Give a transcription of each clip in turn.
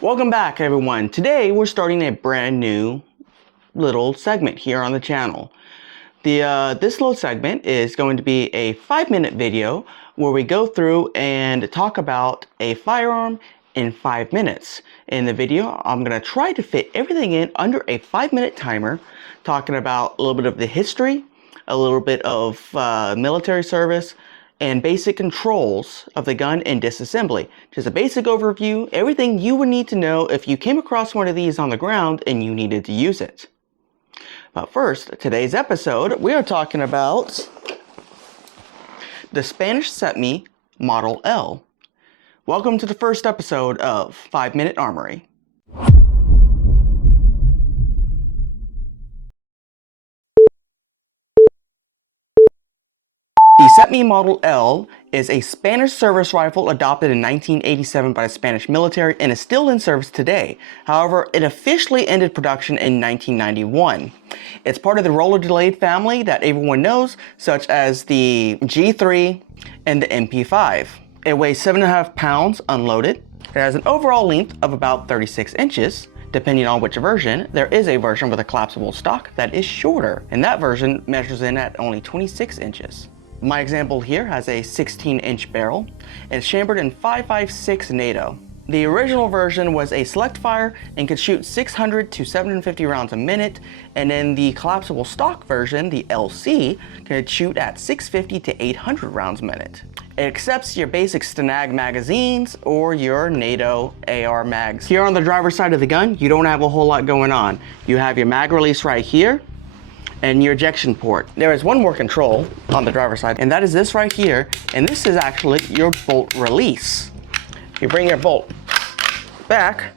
Welcome back, everyone. Today we're starting a brand new little segment here on the channel. This little segment is going to be a 5-minute video where we go through and talk about a firearm in 5 minutes. In the video, I'm going to try to fit everything in under a 5-minute timer, talking about a little bit of the history, a little bit of military service, and basic controls of the gun and disassembly. Just a basic overview, everything you would need to know if you came across one of these on the ground and you needed to use it. But first, today's episode, we are talking about the Spanish Cetme Model L. Welcome to the first episode of MinuteArmory. The Cetme Model L is a Spanish service rifle adopted in 1987 by the Spanish military and is still in service today. However, it officially ended production in 1991. It's part of the roller-delayed family that everyone knows, such as the G3 and the MP5. It weighs 7.5 pounds unloaded. It has an overall length of about 36 inches. Depending on which version, there is a version with a collapsible stock that is shorter, and that version measures in at only 26 inches. My example here has a 16-inch barrel and it's chambered in 5.56 NATO. The original version was a select fire and could shoot 600 to 750 rounds a minute, and then the collapsible stock version, the LC, could shoot at 650 to 800 rounds a minute. It accepts your basic Stanag magazines or your NATO AR mags. Here on the driver's side of the gun, you don't have a whole lot going on. You have your mag release right here and your ejection port. There is one more control on the driver's side, and that is this right here, and this is actually your bolt release. You bring your bolt back,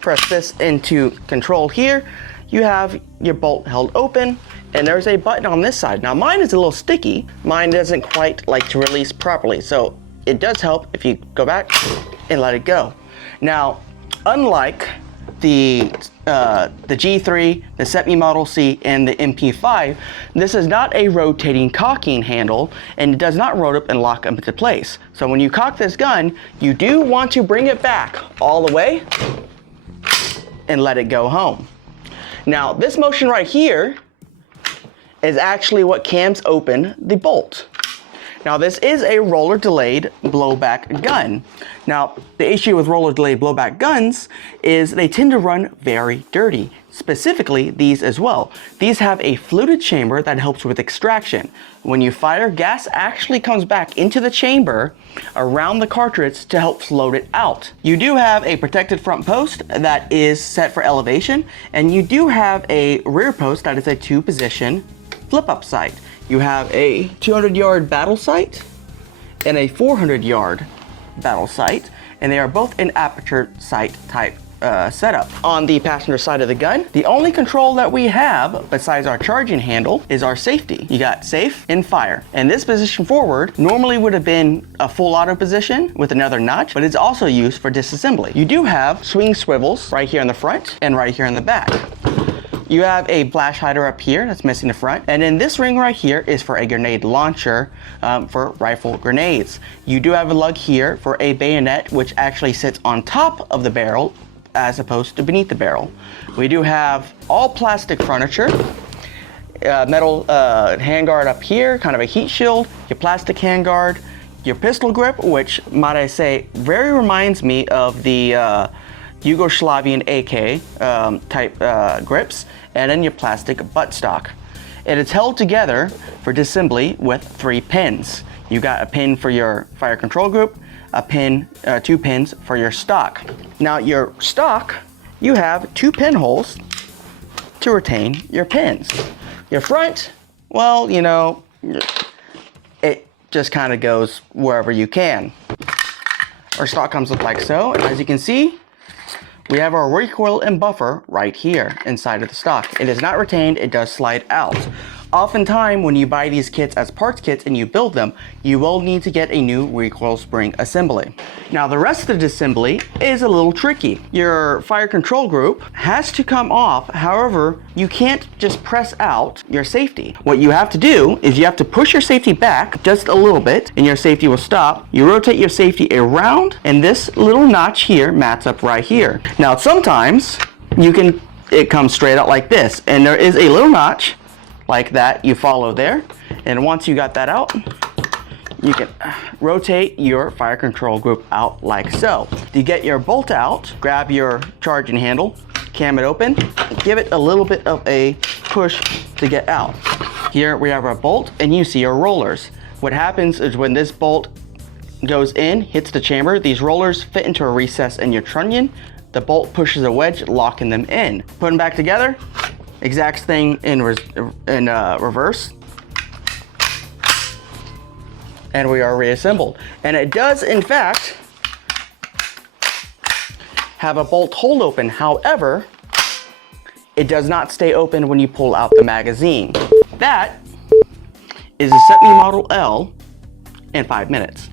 press this into control here, you have your bolt held open, and there's a button on this side. Now mine is a little sticky, mine doesn't quite like to release properly, so it does help if you go back and let it go. Now, unlike the G3, the Cetme Model C, and the MP5, this is not a rotating cocking handle, and it does not roll up and lock up into place. So when you cock this gun, you do want to bring it back all the way and let it go home. Now, this motion right here is actually what cams open the bolt. Now, this is a roller delayed blowback gun. Now, the issue with roller delayed blowback guns is they tend to run very dirty. Specifically, these as well. These have a fluted chamber that helps with extraction. When you fire, gas actually comes back into the chamber around the cartridge to help float it out. You do have a protected front post that is set for elevation, and you do have a rear post that is a 2-position flip-up sight. You have a 200-yard battle sight and a 400-yard battle sight, and they are both an aperture sight type setup. On the passenger side of the gun, the only control that we have besides our charging handle is our safety. You got safe and fire, and this position forward normally would have been a full auto position with another notch, but it's also used for disassembly. You do have swing swivels right here in the front and right here in the back. You have a flash hider up here that's missing the front, and then this ring right here is for a grenade launcher for rifle grenades. You do have a lug here for a bayonet, which actually sits on top of the barrel as opposed to beneath the barrel. We do have all plastic furniture, metal handguard up here, kind of a heat shield, your plastic handguard, your pistol grip, which might I say very reminds me of the Yugoslavian AK type grips, and then your plastic buttstock. It is held together for disassembly with 3 pins. You got a pin for your fire control group, a pin, 2 pins for your stock. Now your stock, you have 2 pinholes to retain your pins. Your front, well, you know, it just kind of goes wherever you can. Our stock comes up like so, and as you can see, we have our recoil and buffer right here inside of the stock. It is not retained, it does slide out. Oftentimes, when you buy these kits as parts kits and you build them, you will need to get a new recoil spring assembly. Now, the rest of the assembly is a little tricky. Your fire control group has to come off. However, you can't just press out your safety. What you have to do is you have to push your safety back just a little bit and your safety will stop. You rotate your safety around and this little notch here mats up right here. Now, sometimes it comes straight out like this, and there is a little notch like that you follow there, and once you got that out, you can rotate your fire control group out like so. To get your bolt out, grab your charging handle, cam it open, give it a little bit of a push to get out. Here we have our bolt and you see our rollers. What happens is when this bolt goes in, hits the chamber, these rollers fit into a recess in your trunnion. The bolt pushes a wedge, locking them in. Put them back together, exact thing in reverse. And we are reassembled. And it does, in fact, have a bolt hold open. However, it does not stay open when you pull out the magazine. That is a Cetme Model L in 5 minutes.